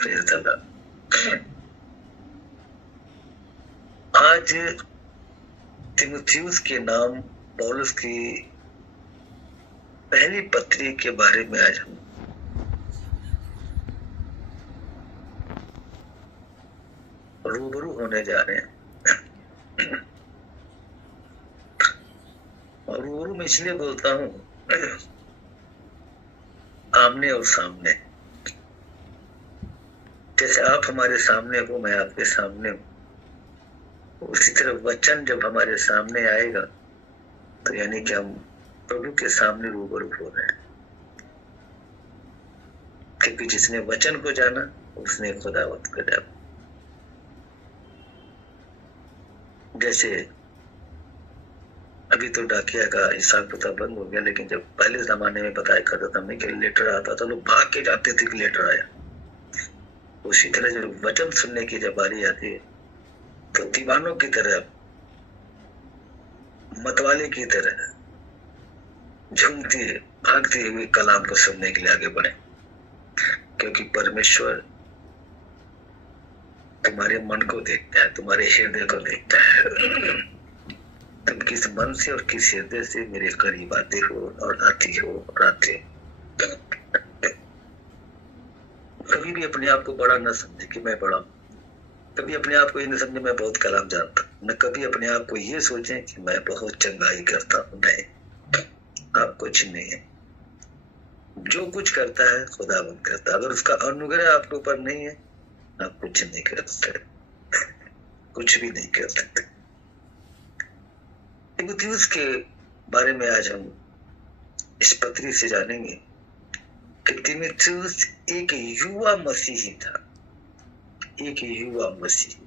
Praise the Lord. आज तीमुथियुस के नाम पौलुस की पहली पत्री के बारे में आज हम रूबरू होने जा रहे हैं। और रूबरू में इसलिए बोलता हूं, आमने और सामने। जैसे आप हमारे सामने हो, मैं आपके सामने हूं, उसी तरह वचन जब हमारे सामने आएगा तो यानी कि हम प्रभु के सामने रूबरू हो रहे हैं। क्योंकि जिसने वचन को जाना उसने खुदावत को जाना। जैसे अभी तो डाकिया का हिसाब किताब बंद हो गया, लेकिन जब पहले जमाने में बताया करता था मैं कि लेटर आता था, लोग भाग के जाते थे कि लेटर आया। उसी तरह जब वचन सुनने की जब बारी आती है तो दीवानों की तरह, मतवाले की तरह झूमती भागते हुए कलाम को सुनने के लिए आगे बढ़े। क्योंकि परमेश्वर तुम्हारे मन को देखता है, तुम्हारे हृदय को देखता है। तुम किस मन से और किस हृदय से मेरे करीब आते हो और आती हो और आते। कभी भी अपने आप को बड़ा न समझे कि मैं बड़ा हूं। कभी अपने आप को ये न समझे मैं बहुत कलाम जानता हूं। न कभी अपने आप को ये सोचे कि मैं बहुत चंगाई करता हूं। नहीं, आप कुछ नहीं है। जो कुछ करता है खुदावंद करता है। अगर उसका अनुग्रह आपके ऊपर नहीं है आप कुछ नहीं कर सकते, कुछ भी नहीं कर सकते। तीमुथियुस के बारे में आज हम इस पत्री से जानेंगे कि तीमुथियुस एक युवा मसीही था। एक युवा मसीही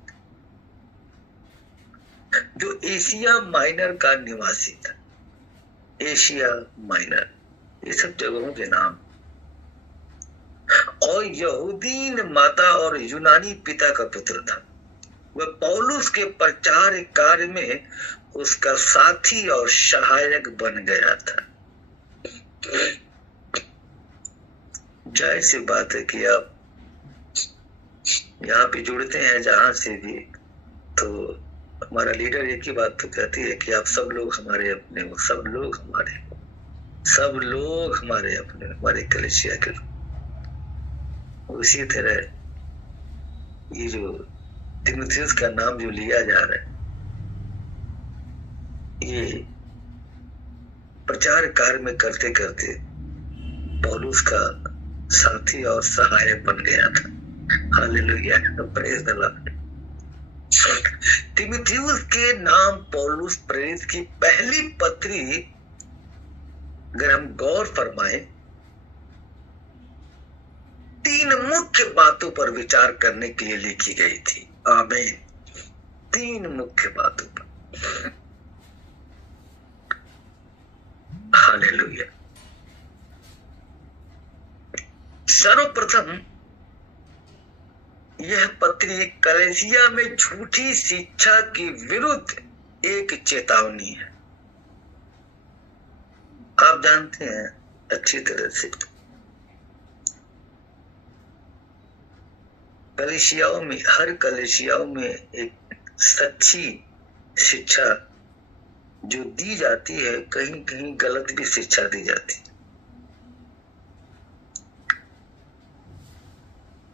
जो एशिया माइनर का निवासी था। एशिया माइनर, ये सब जगहों के नाम। और यहूदीन माता और यूनानी पिता का पुत्र था। वह पौलुस के प्रचार कार्य में उसका साथी और सहायक बन गया था। जाहिर सी बात है कि आप यहाँ पे जुड़ते हैं जहां से भी, तो हमारा लीडर एक ही बात तो कहती है कि आप सब लोग हमारे अपने हो, सब लोग हमारे अपने, हमारे कलीसिया के। उसी तरह ये जो तीमुथियुस का नाम जो लिया जा रहा है, ये प्रचार कार्य में करते करते पौलुस का साथी और सहायक बन गया था। Hallelujah, praise the Lord. तीमुथियुस के नाम पौलुस प्रेरित की पहली पत्री अगर हम गौर फरमाएं, तीन मुख्य बातों पर विचार करने के लिए लिखी गई थी। आमीन। तीन मुख्य बातों पर। हालेलुया। सर्वप्रथम यह पत्री कलीसिया में झूठी शिक्षा के विरुद्ध एक चेतावनी है। आप जानते हैं अच्छी तरह से कलीसियाओं में, हर कलीसियाओं में एक सच्ची शिक्षा जो दी जाती है, कहीं कहीं गलत भी शिक्षा दी जाती है।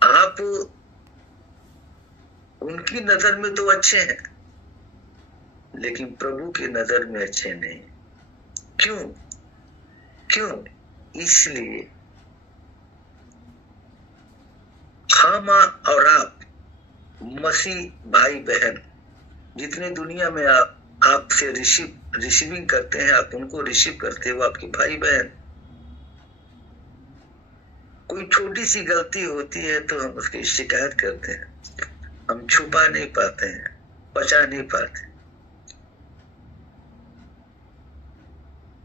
आप उनकी नजर में तो अच्छे हैं, लेकिन प्रभु की नजर में अच्छे नहीं। क्यों? इसलिए हम और आप मसीह भाई बहन जितने दुनिया में आपसे रिसीविंग करते हैं, आप उनको रिसीव करते हो, आपके भाई बहन। कोई छोटी सी गलती होती है तो हम उसकी शिकायत करते हैं, हम छुपा नहीं पाते हैं, बचा नहीं पाते।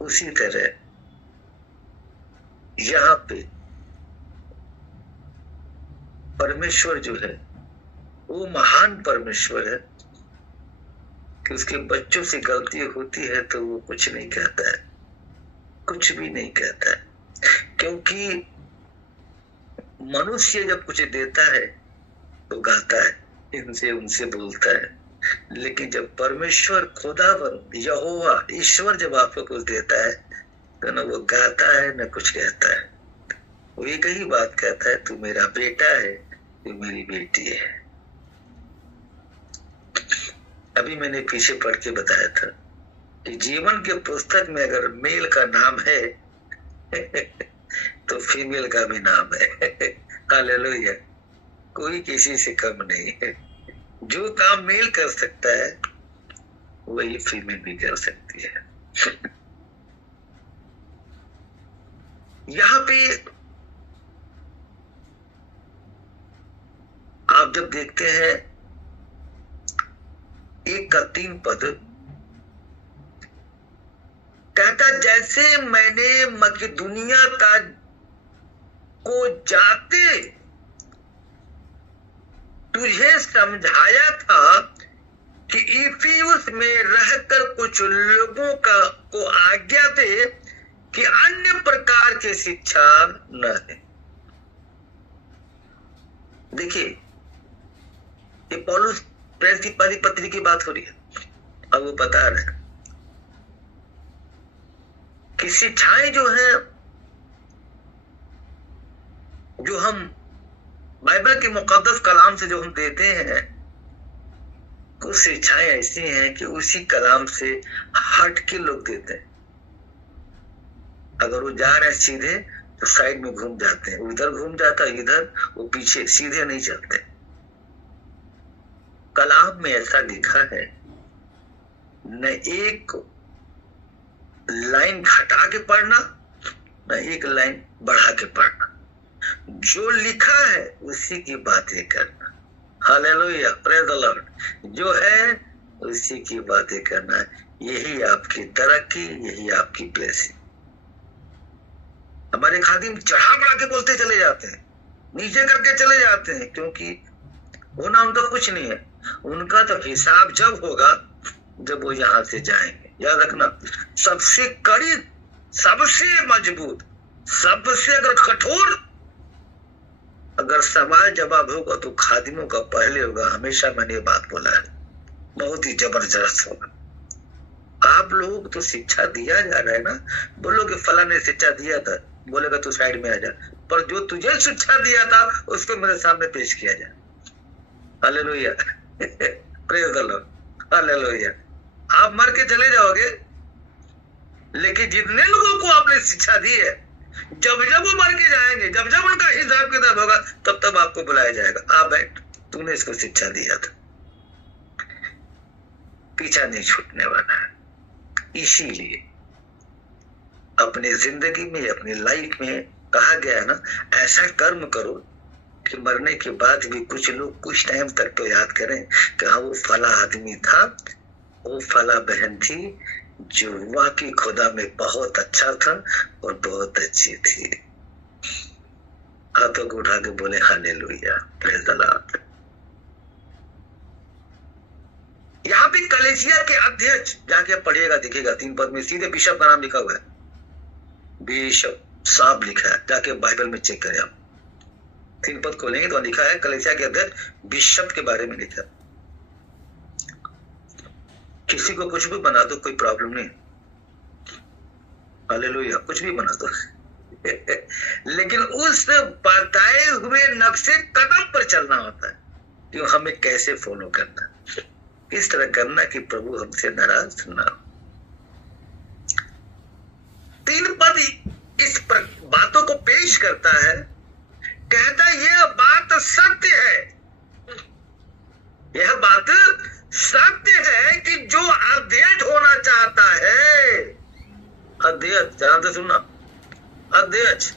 उसी तरह यहाँ पे परमेश्वर जो है वो महान परमेश्वर है कि उसके बच्चों से गलती होती है तो वो कुछ नहीं कहता है, कुछ भी नहीं कहता है। क्योंकि मनुष्य जब कुछ देता है तो गाता है, इनसे उनसे बोलता है, लेकिन जब परमेश्वर खुदावन यहोवा ईश्वर जब आपको कुछ देता है तो न वो गाता है न कुछ कहता है, वो एक ही बात कहता है, तू मेरा बेटा है, तू मेरी बेटी है। अभी मैंने पीछे पढ़ के बताया था कि जीवन के पुस्तक में अगर मेल का नाम है तो फीमेल का भी नाम है। हालेलुया। कोई किसी से कम नहीं है। जो काम मेल कर सकता है वही फीमेल भी कर सकती है। यहाँ पे आप जब देखते हैं 1 का 3 पद कहता, जैसे मैंने मकिदुनिया को जाते तुझे समझाया था कि इफियुस में रहकर कुछ लोगों को आज्ञा दे कि अन्य प्रकार की शिक्षा न है। देखिए, ये पौलुस प्रेस की पहली पत्री की बात हो रही है। अब वो बता रहे हैं कि शिक्षाएं जो है, जो हम बाइबल के मुकद्दस कलाम से जो हम देते हैं, कुछ शिक्षाएं ऐसी हैं कि उसी कलाम से हट के लोग देते हैं। अगर वो जा रहे हैं सीधे तो साइड में घूम जाते हैं, उधर घूम जाता है, इधर, वो पीछे, सीधे नहीं चलते। कलाम में ऐसा लिखा है, न एक लाइन घटा के पढ़ना, न एक लाइन बढ़ा के पढ़ना, जो लिखा है उसी की बातें करना। Hallelujah, praise the Lord. जो है उसी की बातें करना, यही आपकी तरक्की, यही आपकी ब्लेसिंग। हमारे खादिम चढ़ा बढ़ा के बोलते चले जाते हैं, नीचे करके चले जाते हैं, क्योंकि होना उनका कुछ नहीं है। उनका तो हिसाब जब होगा जब वो यहां से जाएंगे। याद रखना, सबसे कड़ी, सबसे मजबूत, सबसे अगर कठोर अगर सवाल जवाब होगा तो खादिमों का पहले होगा। हमेशा मैंने ये बात बोला है, बहुत ही जबरदस्त होगा। आप लोग तो शिक्षा दिया जा रहा है ना, बोलोगे फला ने शिक्षा दिया था, बोलेगा तू साइड में आ जा, पर जो तुझे शिक्षा दिया था उसको मेरे सामने पेश किया जाए। Hallelujah, praise the Lord, hallelujah. आप मर के चले जाओगे, लेकिन जितने लोगों को आपने शिक्षा दी है, जब जब वो मर के जाएंगे, जब जब उनका हिसाब किताब होगा, तब तब आपको बुलाया जाएगा, आ बैठ, तूने इसको शिक्षा दिया था। पीछा नहीं छूटने वाला है। इसीलिए अपनी जिंदगी में, अपनी लाइफ में कहा गया है ना, ऐसा कर्म करो कि मरने के बाद भी कुछ लोग कुछ टाइम तक तो याद करें कि हाँ, वो फला आदमी था, वो फला बहन थी, जो वाकई खुदा में बहुत अच्छा था और बहुत अच्छी थी। हाथों को उठा के बोले हालेलुया, प्रेज द लॉर्ड। यहाँ पे कलीसिया के अध्यक्ष, जाके पढ़िएगा, दिखेगा 3 पद में सीधे बिशप का नाम लिखा हुआ है। बिशप साहब लिखा है, जाके बाइबल में चेक करें आप। 3 पद खोलेंगे तो लिखा है कलीसिया के अध्यक्ष बिशप के बारे में लिखा है। किसी को कुछ भी बना दो, कोई प्रॉब्लम नहीं, हालेलुया, कुछ भी बना दो लेकिन उस बताए हुए नक्शे कदम पर चलना होता है कि हमें कैसे फॉलो करना, किस तरह करना कि प्रभु हमसे नाराज ना हो। 3 पद इस बातों को पेश करता है, कहता यह बात सत्य है, यह बात सत्य है कि जो अध्यक्ष होना चाहता है, अध्यक्ष, ध्यान से सुनना, अध्यक्ष,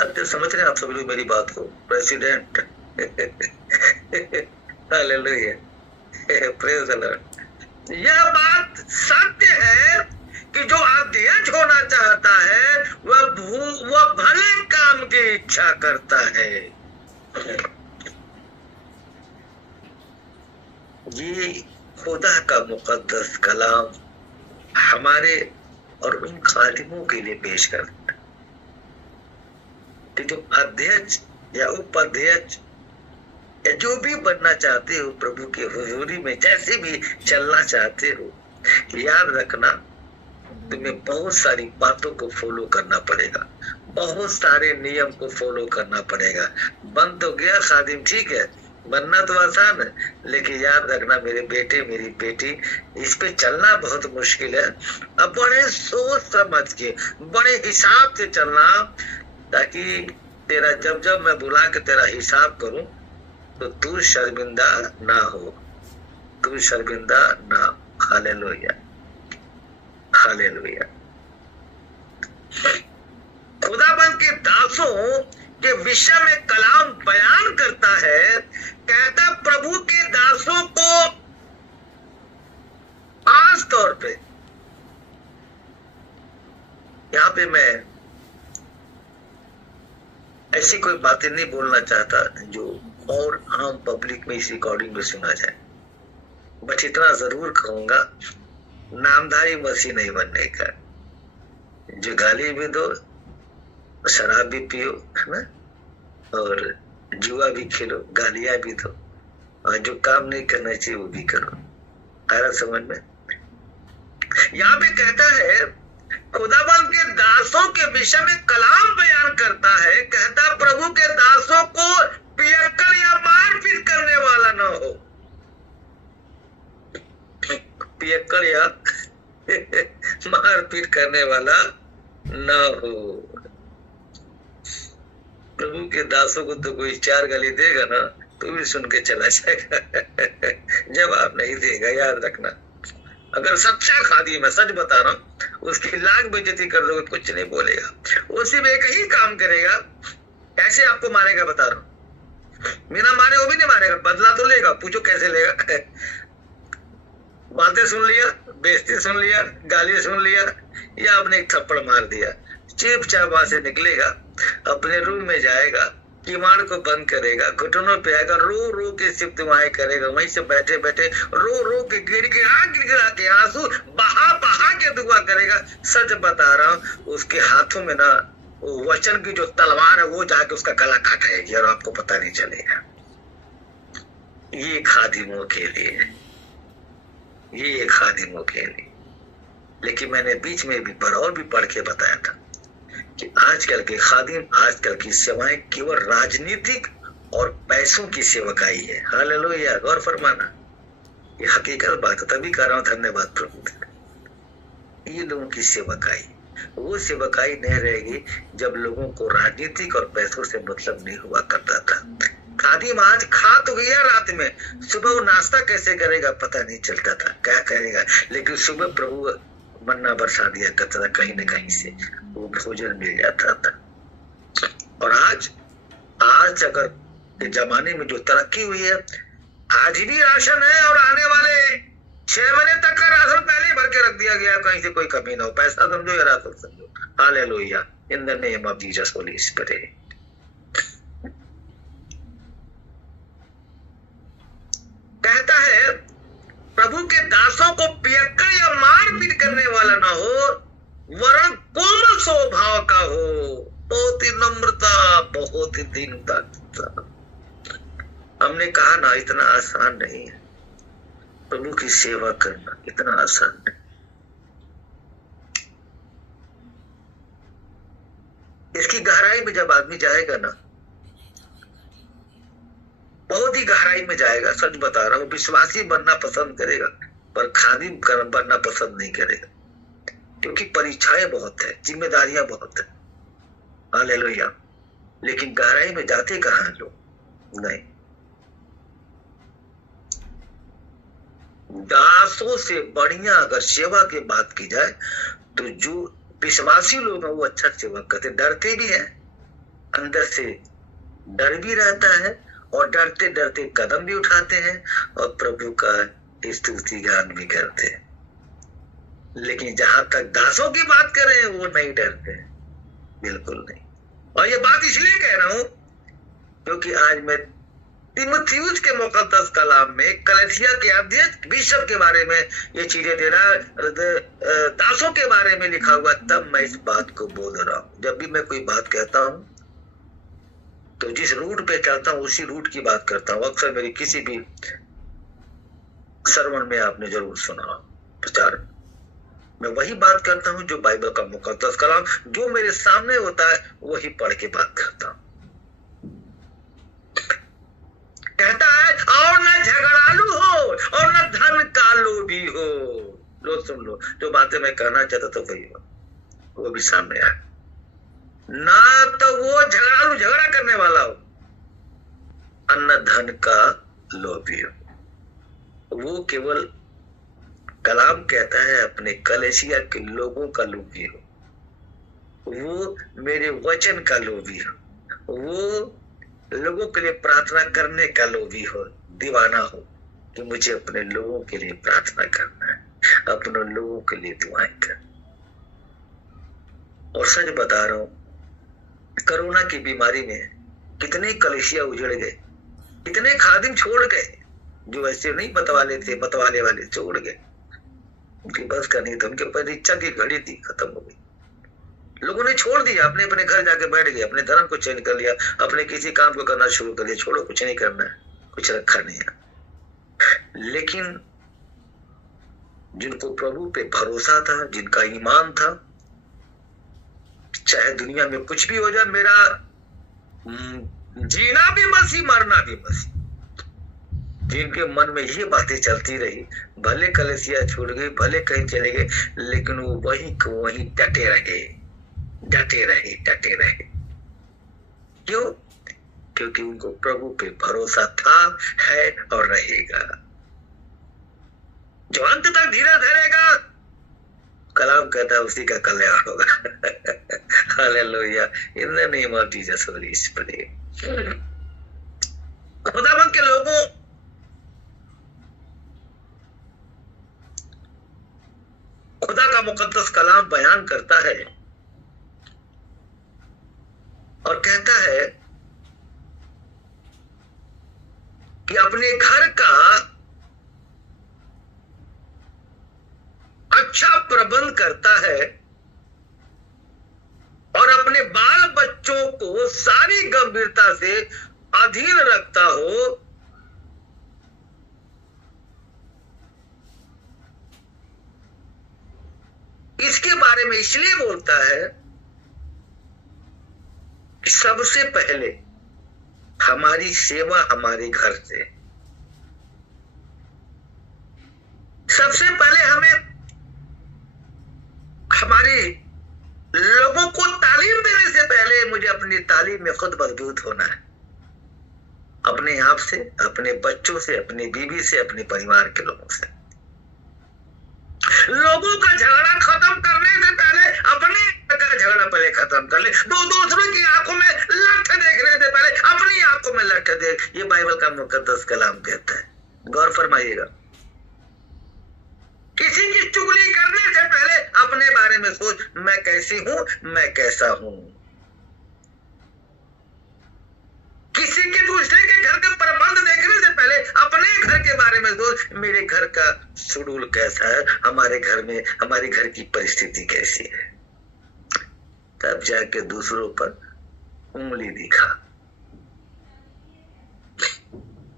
अध्यक्ष समझ रहे हैं आप सभी लोग मेरी बात को, president hallelujah, praise the Lord. यह बात सत्य है कि जो अध्यक्ष होना चाहता है वह भले काम की इच्छा करता है। ये खुदा का मुकद्दस कलाम हमारे और उन खादिमों के लिए पेश करता है। कि तुम अध्यक्ष या उपाध्यक्ष या जो भी बनना चाहते हो प्रभु के हुजूरी में, जैसे भी चलना चाहते हो, याद रखना तुम्हें बहुत सारी बातों को फॉलो करना पड़ेगा, बहुत सारे नियम को फॉलो करना पड़ेगा। बन तो गया खादिम, ठीक है, बनना तो आसान है, लेकिन याद रखना मेरे बेटे मेरी बेटी, इस पे चलना बहुत मुश्किल है। अब बड़े सोच समझ के बड़े हिसाब से चलना, ताकि तेरा जब जब मैं बुला के तेरा हिसाब करूं तो तू शर्मिंदा ना हो, तू शर्मिंदा ना हो। Hallelujah, hallelujah. खुदाबंद के दासों के विषय में कलाम बयान करता है, कहता प्रभु के दासों को खास तौर पे, यहां पे मैं ऐसी कोई बातें नहीं बोलना चाहता जो और आम पब्लिक में इस रिकॉर्डिंग में सुना जाए, बट इतना जरूर कहूंगा, नामधारी मसीह नहीं बनने का। जो गाली भी दो, शराब भी पियो, है ना, और जुआ भी खेलो, गालियां भी दो, और जो काम नहीं करना चाहिए वो भी करो। आया समझ में? यहाँ पे कहता है खुदाबंद के दासों के विषय में कलाम बयान करता है, कहता प्रभु के दासों को पियक्कड़ या मारपीट करने वाला न हो। पियक्कड़ या मारपीट करने वाला न हो। प्रभु के दासों को तो कोई चार गाली देगा ना तो भी सुन के चला जाएगा, जवाब नहीं देगा। याद रखना, अगर सच्चा खादिम है, सच बता रहा हूं, उसकी लाख बेइज्जती कर दोगे कुछ नहीं बोलेगा, वो सिर्फ एक ही काम करेगा। कैसे आपको मारेगा बता रहा हूं, बिना मारे वो भी नहीं मारेगा, बदला तो लेगा। पूछो कैसे लेगा? बातें सुन लिया, बेइज्जती सुन लिया, गाली सुन लिया, या आपने एक थप्पड़ मार दिया, चुपचाप वहां से निकलेगा, अपने रूम में जाएगा, किवाड़ को बंद करेगा, घुटनों पे आएगा, रो रो के सिर्फ दुआएं करेगा, वहीं से बैठे बैठे रो रो के गिड़गिड़ा के आंसू बहा बहा के दुआ करेगा। सच बता रहा हूँ, उसके हाथों में ना वो वचन की जो तलवार है वो जाके उसका गला काटेगी और आपको पता नहीं चलेगा। ये खादिमों के लिए, ये खादिमों के लिए। लेकिन मैंने बीच में भी और भी पढ़ के बताया था कि आजकल के खादिम, आजकल की सेवाएं केवल राजनीतिक और पैसों की सेवकाई है। हालेलुया, गौर फरमाना, ये हकीकत बात है, तभी कर रहा हूं, धन्यवाद प्रभु। ये लोगों की सेवकाई, वो सेवकाई नहीं रहेगी जब लोगों को राजनीतिक और पैसों से मतलब नहीं हुआ करता था। खादिम आज खा तो गया रात में, सुबह वो नाश्ता कैसे करेगा पता नहीं चलता था, क्या करेगा, लेकिन सुबह प्रभु मन्ना बरसा दिया करता था, कहीं न कहीं से वो भोजन मिल जाता था। और आज अगर जमाने में जो तरक्की हुई है, आज भी राशन है और आने वाले 6 महीने तक का राशन पहले ही भर के रख दिया गया, कहीं से कोई कमी ना हो। पैसा समझो या राशन समझो। Hallelujah, in the name of Jesus holy spirit. कहता है प्रभु के दासों को पियक्कड़ या मारपीट करने वाला ना हो, वरन कोमल स्वभाव का हो, बहुत ही नम्रता, बहुत ही दीनता। हमने कहा ना, इतना आसान नहीं है प्रभु की सेवा करना, इतना आसान नहीं। इसकी गहराई में जब आदमी जाएगा ना, बहुत ही गहराई में जाएगा। सच बता रहा हूं, विश्वासी बनना पसंद करेगा पर खादिम बनना पसंद नहीं करेगा, क्योंकि परीक्षाएं बहुत है, जिम्मेदारियां बहुत है। हालेलुया। लेकिन गहराई में जाते कहां हैं लोग? नहीं। दासों से बढ़िया अगर सेवा की बात की जाए तो जो विश्वासी लोग हैं वो अच्छा सेवा करते, डरते भी हैं, अंदर से डर भी रहता है, और डरते डरते कदम भी उठाते हैं और प्रभु का स्तुति गान भी करते हैं। लेकिन जहां तक दासों की बात कर रहे हैं वो नहीं डरते, बिल्कुल नहीं। और ये बात इसलिए कह रहा हूं क्योंकि आज मैं तीमुथियुस के मुकद्दस कलाम में कलीसिया के अध्यक्ष बिशप के बारे में ये चीजें दे रहा, दासों के बारे में लिखा हुआ, तब मैं इस बात को बोल रहा हूं। जब भी मैं कोई बात कहता हूं तो जिस रूट पे चलता हूँ उसी रूट की बात करता हूँ। अक्सर मेरी किसी भी श्रवण में आपने जरूर सुना, प्रचार मैं वही बात करता हूँ जो बाइबल का मुकद्दस कलाम जो मेरे सामने होता है वही पढ़ के बात करता हूँ। कहता है और न झगड़ालू हो और न धन का लोभी हो। लो सुन लो, जो बातें मैं कहना चाहता था वही वो भी सामने आया। ना तो वो झगड़ालू झगड़ा करने वाला हो, न धन का लोभी हो। वो केवल कलाम कहता है अपने कलेसिया के लोगों का लोभी हो, वो मेरे वचन का लोभी हो, वो लोगों के लिए प्रार्थना करने का लोभी हो, दीवाना हो कि मुझे अपने लोगों के लिए प्रार्थना करना है, अपने लोगों के लिए दुआएं कर। और सच बता रहा हूं, कोरोना की बीमारी में कितने कलेसिया उजड़ गए, कितने खादिम छोड़ गए जो ऐसे नहीं बतवाले थे, बतवाले वाले छोड़ गए। उनकी बस करनी थी, उनके परीक्षा की घड़ी थी, खत्म हो गई। लोगों ने छोड़ दिया, अपने अपने घर जाके बैठ गए, अपने धर्म को चेंज कर लिया, अपने किसी काम को करना शुरू कर दिया। छोड़ो, कुछ नहीं करना है, कुछ रखा नहीं है। लेकिन जिनको प्रभु पे भरोसा था, जिनका ईमान था, चाहे दुनिया में कुछ भी हो जाए, मेरा जीना भी मसीह, मरना भी मसीह, जिनके मन में ये बातें चलती रही, भले कलेसिया छूट गई, भले कहीं चले गए, लेकिन वो वहीं को वहीं डटे रहे, डटे रहे, डटे रहे। क्यों? क्योंकि उनको प्रभु पे भरोसा था, है और रहेगा। जो अंत तक धीरज धरेगा, कलाम कहता है उसी का कल्याण होगा। Hallelujah, in the name of Jesus holy spirit. खुदावंद के लोगों, खुदा का मुकद्दस कलाम बयान करता है और कहता है कि अपने घर का अच्छा प्रबंध करता है और अपने बाल बच्चों को सारी गंभीरता से अधीन रखता हो। इसके बारे में इसलिए बोलता है कि सबसे पहले हमारी सेवा हमारे घर से, सबसे पहले हमें हमारे लोगों को तालीम देने से पहले मुझे अपनी तालीम में खुद मजबूत होना है, अपने आप से, अपने बच्चों से, अपनी बीवी से, अपने परिवार के लोगों से। लोगों का झगड़ा खत्म करने से पहले अपने का झगड़ा पहले खत्म कर ले। दूसरों की आंखों में लठ देखने से पहले अपनी आंखों में लठ देख, ये बाइबल का मुकद्दस कलाम कहता है। गौर फरमाइएगा, किसी की चुगली करने से पहले अपने बारे में सोच, मैं कैसी हूं, मैं कैसा हूं। किसी के दूसरे के घर का प्रबंध देखने से पहले अपने घर के बारे में सोच, मेरे घर का शेड्यूल कैसा है, हमारे घर में हमारे घर की परिस्थिति कैसी है। तब जाके दूसरों पर उंगली दिखा।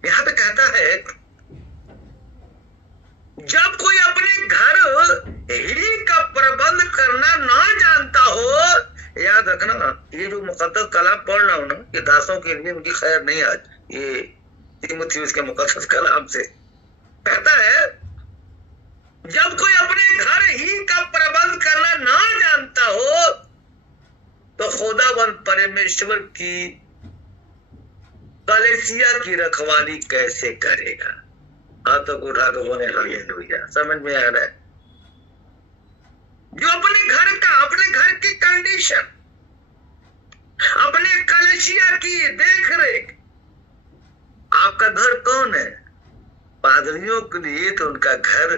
यहां पे कहता है जब कोई अपने घर ही का प्रबंध करना ना जानता हो, याद रखना, ये जो मुकद्दस कलाम पढ़ रहा हूं ना, ये दासों के लिए उनकी खैर नहीं। आज ये तीमुथियुस के मुकद्दस कलाम से कहता है जब कोई अपने घर ही का प्रबंध करना ना जानता हो तो खुदावंद परमेश्वर की कलीसिया की रखवाली कैसे करेगा। हाथों को उठा के बोले हालेलुया। समझ में आ रहा है? जो अपने घर की कंडीशन, अपने कलीसिया की देख रेख। आपका घर कौन है? पादरियों के लिए तो उनका घर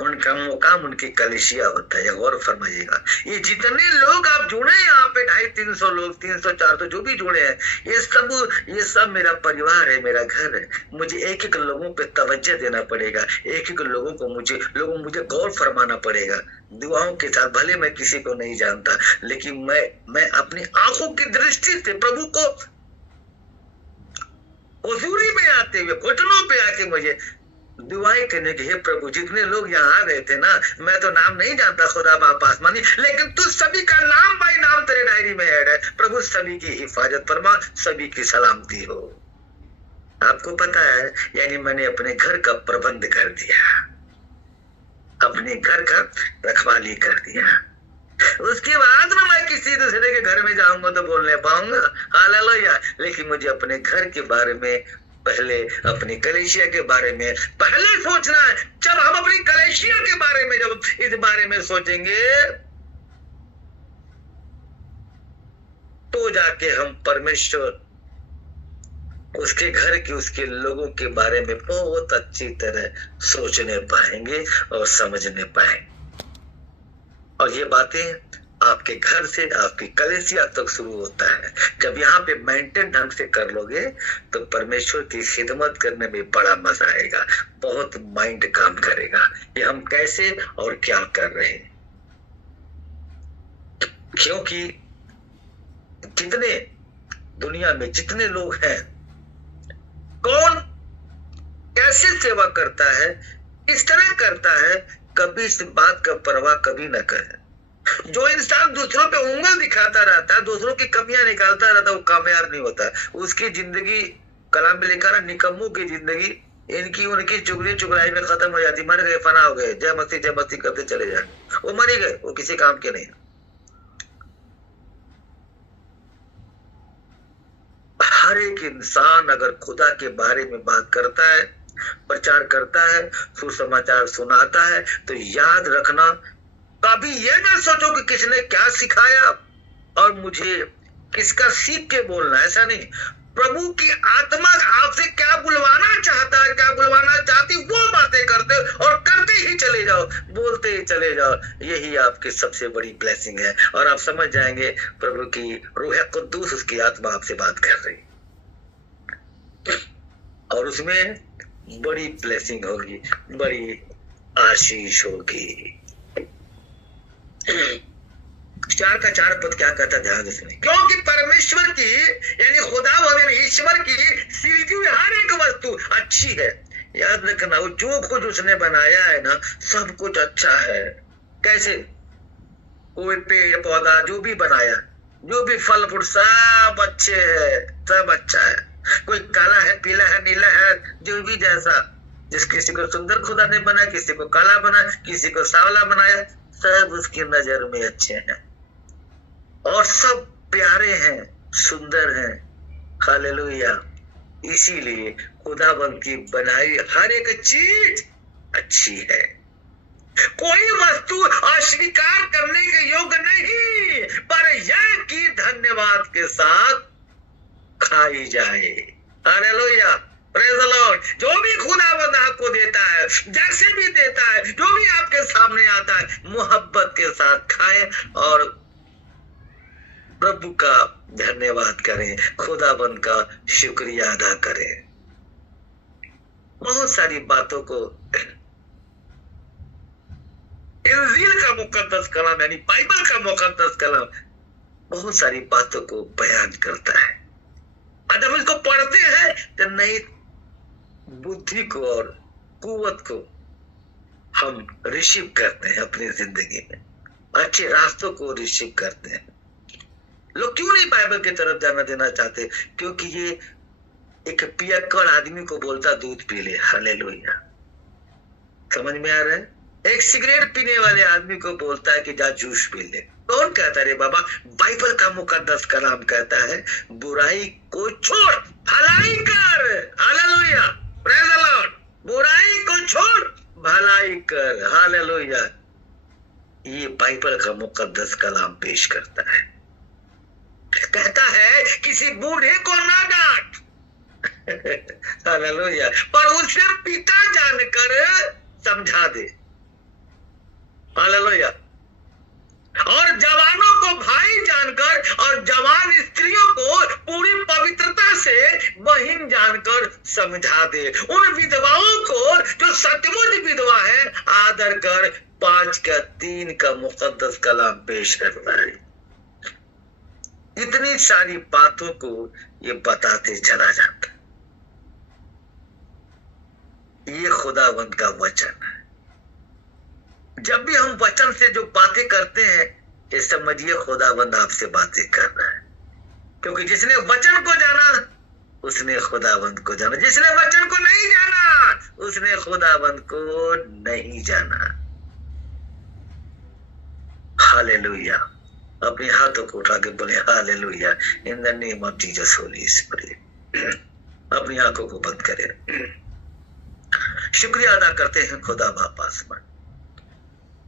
उनका मुकाम उनकी कलीसिया होता है। गौर फरमाइएगा, ये जितने लोग आप जुड़े यहाँ पे 250-300 लोग, 300-400 जो भी जुड़े हैं, ये सब मेरा परिवार है, मेरा घर है। मुझे एक एक लोगों पे तवज्जो देना पड़ेगा, एक एक लोगों को मुझे गौर फरमाना पड़ेगा दुआओं के साथ। भले मैं किसी को नहीं जानता, लेकिन मैं अपनी आंखों की दृष्टि से प्रभु को हुजूरी में आते हुए घुटनों पे आके मुझे दुआएं करने की, हे प्रभु जितने लोग यहाँ आ रहे थे ना, मैं तो नाम नहीं जानता खुदा बाप आसमानी, लेकिन तू सभी का नाम बाई नाम तेरे डायरी में ऐड है। प्रभु सभी की हिफाजत फरमा, सभी की सलामती हो। आपको पता है, यानी मैंने अपने घर का प्रबंध कर दिया, अपने घर का रखवाली कर दिया। उसके बाद में मैं किसी दूसरे के घर में जाऊंगा तो बोलने पाऊंगा हालेलुया, लेकिन मुझे अपने घर के बारे में, पहले अपनी कलीसिया के बारे में पहले सोचना है। जब हम अपनी कलीसिया के बारे में, जब इस बारे में सोचेंगे, तो जाके हम परमेश्वर, उसके घर के, उसके लोगों के बारे में बहुत अच्छी तरह सोचने पाएंगे और समझने पाएंगे। और ये बातें आपके घर से आपकी कलीसिया तक शुरू होता है। जब यहाँ पे मेंटेन ढंग से कर लोगे तो परमेश्वर की खिदमत करने में बड़ा मजा आएगा, बहुत माइंड काम करेगा कि हम कैसे और क्या कर रहे हैं। क्योंकि जितने दुनिया में जितने लोग हैं, कौन कैसे सेवा करता है, किस तरह करता है, कभी इस बात का परवाह कभी न करे। जो इंसान दूसरों पे उंगल दिखाता रहता है, दूसरों की कमियां निकालता रहता है, वो कामयाब नहीं होता। उसकी जिंदगी, कलाम में लिखा है, निकम्मों की जिंदगी इनकी उनकी चुगली चुगलाई में खत्म हो जाती। मर गए, फना हो गए, जय मस्ती करते चले जाए, वो मर ही गए, वो किसी काम के नहीं। हर एक इंसान अगर खुदा के बारे में बात करता है, प्रचार करता है, सुसमाचार सुनाता है, तो याद रखना, कभी ये ना सोचो कि किसने क्या सिखाया और मुझे किसका सीख के बोलना, ऐसा नहीं। प्रभु की आत्मा आपसे क्या बुलवाना चाहता है, क्या बुलवाना चाहती, वो बातें करते और करते ही चले जाओ, बोलते ही चले जाओ। यही आपकी सबसे बड़ी ब्लेसिंग है। और आप समझ जाएंगे प्रभु की रूह कुद्दूस, उसकी आत्मा आपसे बात कर रही, और उसमें बड़ी ब्लेसिंग होगी, बड़ी आशीष होगी। 4 का 4 पद क्या कहता है, ध्यान से। क्योंकि परमेश्वर की, यानी खुदा भगवान ईश्वर की सृजी हुई हर एक वस्तु अच्छी है। याद रखना, वो जो कुछ उसने बनाया है ना, सब कुछ अच्छा है। कैसे? कोई पेड़ पौधा जो भी बनाया, जो भी फल फूल, सब अच्छे है, सब अच्छा है। कोई काला है, पीला है, नीला है, जो भी जैसा, जिस किसी को सुंदर खुदा ने बनाया, किसी को काला बनाया, किसी को सांवला बनाया, सब उसकी नजर में अच्छे हैं और सब प्यारे हैं, सुंदर हैं। हालेलुया। इसीलिए खुदाबंद की बनाई हर एक चीज अच्छी है। कोई वस्तु अस्वीकार करने के योग्य नहीं, पर यह कि धन्यवाद के साथ खाई जाए। Hallelujah, praise the Lord. जो भी खुदावंद आपको देता है, जैसे भी देता है, जो भी आपके सामने आता है, मोहब्बत के साथ खाएं और प्रभु का धन्यवाद करें, खुदावंद का शुक्रिया अदा करें। बहुत सारी बातों को इंजील का मुकद्दस कलाम, यानी बाइबल का मुकद्दस कलाम, बहुत सारी बातों को बयान करता है। जब इसको पढ़ते हैं तो नई बुद्धि को और कुवत को हम रिसीव करते हैं अपनी जिंदगी में, अच्छे रास्तों को रिसीव करते हैं। लोग क्यों नहीं बाइबल की तरफ जाना देना चाहते? क्योंकि ये एक पियक्कड़ आदमी को बोलता दूध पी ले। हालेलुया, समझ में आ रहा है? एक सिगरेट पीने वाले आदमी को बोलता है कि जा जूस पी ले। कौन कहता रे बाबा? बाइबल का मुकद्दस कलाम कहता है, बुराई को छोड़ भलाई कर। Hallelujah, praise the Lord. बुराई को छोड़ भलाई कर। हालेलुया। ये बाइबल का मुकद्दस कलाम पेश करता है। कहता है किसी बूढ़े को ना डांट हालेलुया, पर उसे पिता जानकर समझा दे। हालेलुया। और जवानों को भाई जानकर और जवान स्त्रियों को पूरी पवित्रता से बहन जानकर समझा दे। उन विधवाओं को जो सचमुच विधवा है आदर कर 5:3 का मुकद्दस कलाम पेश करता है। इतनी सारी बातों को ये बताते चला जाता। ये खुदावंद का वचन है। जब भी हम वचन से जो बातें करते हैं ये समझिए खुदावंद आपसे बातें कर रहा है, क्योंकि जिसने वचन को जाना उसने खुदावंद को जाना, जिसने वचन को नहीं जाना उसने खुदावंद को नहीं जाना। हालेलुया। अपने हाथों को उठा के बोले hallelujah in the name of Jesus holy spirit. अपनी आंखों को बंद करें। शुक्रिया अदा करते हैं खुदा बाप आसमान,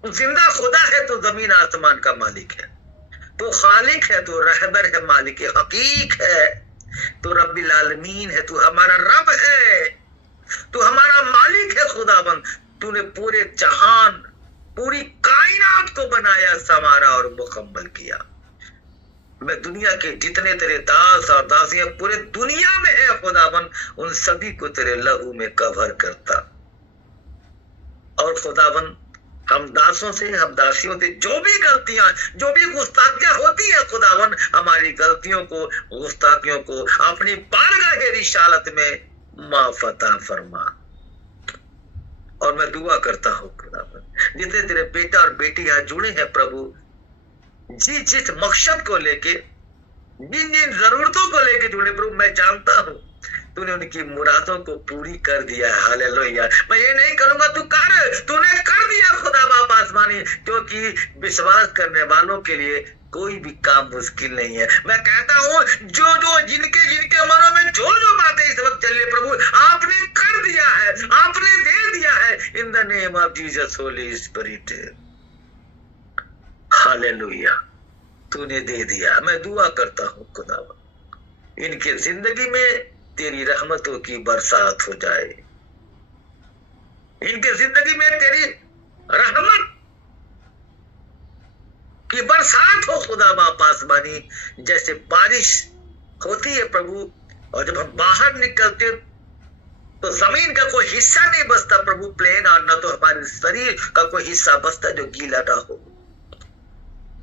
जिंदा खुदा है तो जमीन आसमान का मालिक है, तो खालिक है, तो रहबर है, मालिक हकीक है, तो रब्बिल आलमीन है, तू हमारा रब है, तू हमारा मालिक है। खुदाबंद तूने पूरे जहान पूरी कायनात को बनाया, संवारा और मुकम्मल किया। मैं दुनिया के जितने तेरे दास और दासियां पूरे दुनिया में है खुदाबंद उन सभी को तेरे लहू में कवर करता। और खुदाबंद हम दासों से हम दासियों से जो भी गलतियां जो भी गुस्ताखियां होती है खुदावन हमारी गलतियों को गुस्ताखियों को अपनी बारगाह रिसालत में माफ अता फरमा। और मैं दुआ करता हूं खुदावन जितने तेरे बेटा और बेटी यहाँ जुड़े हैं प्रभु, जिस मकसद को लेके जिन जिन जरूरतों को लेके जुड़े प्रभु, मैं जानता हूं तूने उनकी मुरादों को पूरी कर दिया है। हालेलुया। मैं ये नहीं करूंगा, तूने कर दिया खुदा बाप आसमानी, क्योंकि विश्वास करने वालों के लिए कोई भी काम मुश्किल नहीं है। मैं कहता हूँ जो जिनके मनों में जो बातें इस वक्त चल रही प्रभु आपने कर दिया है, आपने दे दिया है इन the name of Jesus holy spirit. Hallelujah. तूने दे दिया। मैं दुआ करता हूँ खुदा इनके जिंदगी में तेरी रहमतों की बरसात हो जाए, इनके जिंदगी में तेरी रहमत की बरसात हो खुदा बाप आसमानी। जैसे बारिश होती है प्रभु और जब हम बाहर निकलते तो जमीन का कोई हिस्सा नहीं बचता प्रभु प्लेन, और न तो हमारे शरीर का कोई हिस्सा बचता जो गीला ना हो।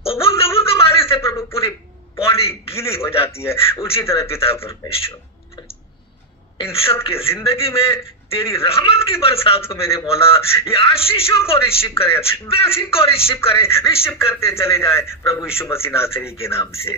बूंद बूंद बारिश से प्रभु पूरी बॉडी गीली हो जाती है। उसी तरह पिता परमेश्वर इन सब के जिंदगी में तेरी रहमत की बरसात हो मेरे मौला। ये आशीषों को रिसीव करे, ब्लेसिंग को रिसीव करे, रिसीव करते चले जाए प्रभु यीशु मसीह नासरी के नाम से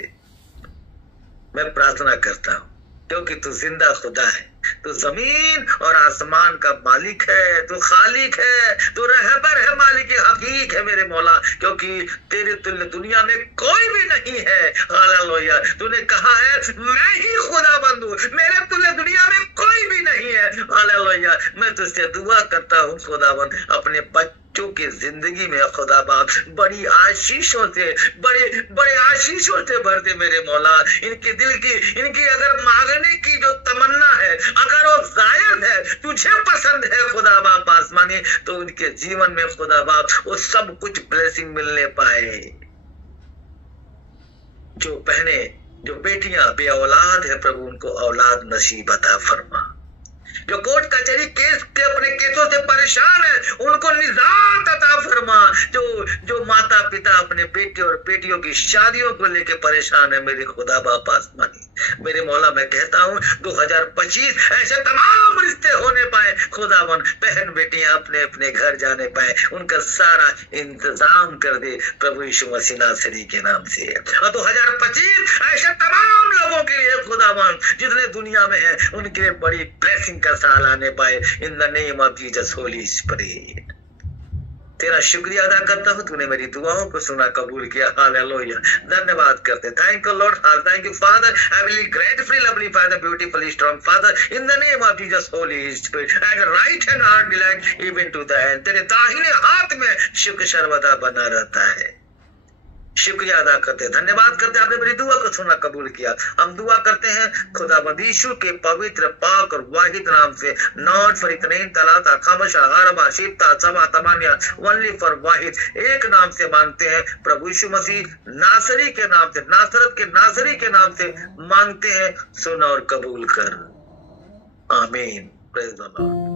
मैं प्रार्थना करता हूँ, क्योंकि तू जिंदा खुदा है, तू जमीन और आसमान का मालिक है, तू खालिक है, तू रहबर है, मालिक हकीक है मेरे मौला, क्योंकि तेरे तुल्य दुनिया में कोई भी नहीं है। हालेलुया। तूने कहा है मैं ही खुदाबंद हूं, मेरे तुल्य दुनिया में कोई भी नहीं है। हालेलुया। मैं तुझसे दुआ करता हूँ खुदाबंद अपने बच्चों की जिंदगी में खुदा बाप बड़ी आशीषों से बड़े आशीषों से भर दे मेरे मौला। इनके दिल की इनकी अगर मांगने की जो तमन्ना है, अगर वो जायज है, तुझे पसंद है खुदा बाप आसमानी, तो उनके जीवन में खुदा बाप वो सब कुछ ब्लेसिंग मिलने पाए। जो बहने जो बेटियां बे औलाद है प्रभु उनको औलाद नसीब अता फरमा। जो कोर्ट कचहरी केस के अपने केसों से परेशान है उनको निजात अता फरमा। जो माता पिता अपने बेटे और बेटियों की शादियों को लेके परेशान है मेरे खुदा बाप आसमानी, मेरे मौला मैं कहता हूँ 2025 ऐसे तमाम रिश्ते होने पाए खुदावन, बहन बेटियां अपने अपने घर जाने पाए, उनका सारा इंतजाम कर दे प्रभु यीशु मसीह नासरी के नाम से। और 2025 ऐसे तमाम लोगों के लिए खुदावन जितने दुनिया में है उनके लिए बड़ी ब्लेसिंग का साल आने पाए इन the name of Jesus holy spirit. तेरा शुक्रिया अदा करता हूँ, तूने मेरी दुआओं को सुना कबूल किया। हालेलुया। धन्यवाद करते, thank you lord, thank you father, I will gratefully lovely father, beautifully strong father in the name of Jesus holy spirit and right hand heart delight even to the end. तेरे दाहिने हाथ में शुक्र सर्वदा बना रहता है। शुक्रिया अदा करते हैं, धन्यवाद करते हैं, आपने मेरी दुआ को सुना, कबूल किया। हम दुआ करते हैं खुदावंद यीशु के पवित्र पाक और वाहिद नाम से, नॉट फॉर इतने तलाता खामोशा हरबा शिप्ता समा तमानिया, ओनली फॉर वाहिद, एक नाम से मांगते हैं प्रभु यीशु मसीह नासरी के नाम से, नासरत के नासरी के नाम से मांगते हैं, सुन और कबूल कर, आमीन। Praise the Lord.